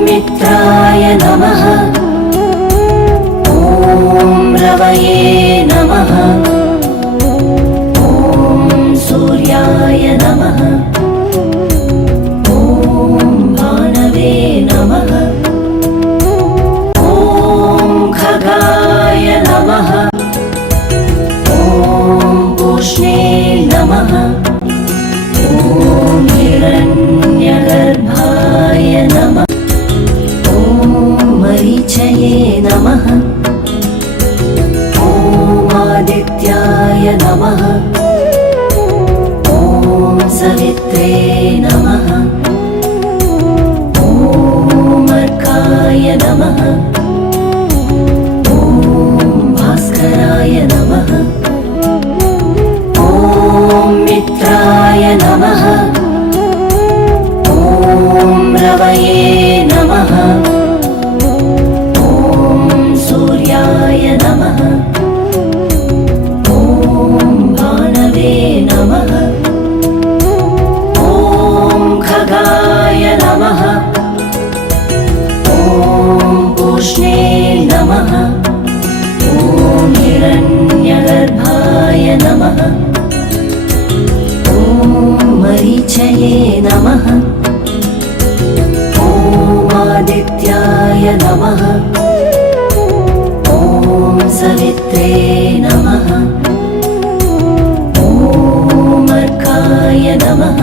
मित्राय नमः। ॐ रवये नमः। ॐ सूर्याय नमः। ॐ भानवे नमः। ॐ खगाय नमः। ॐ पूष्णे नमः। ॐ हिरण्यगर्भाय नमः। ॐ मरीचये नमः। ॐ आदित्याय नमः। ॐ सवित्रे नमः। ॐ अर्काय नमः। ॐ भास्कराय नमः। ॐ मित्राय नमः। ॐ रवये नमः। ॐ सूर्याय नमः। ॐ भानवे नमः। ॐ खगाय नमः। ॐ पूष्णे नमः। ॐ हिरण्यगर्भाय नमः। ॐ मरीचये नमः। ॐ आदित्याय नमः। ॐ सवित्रे नमः। ॐ अर्काय नमः।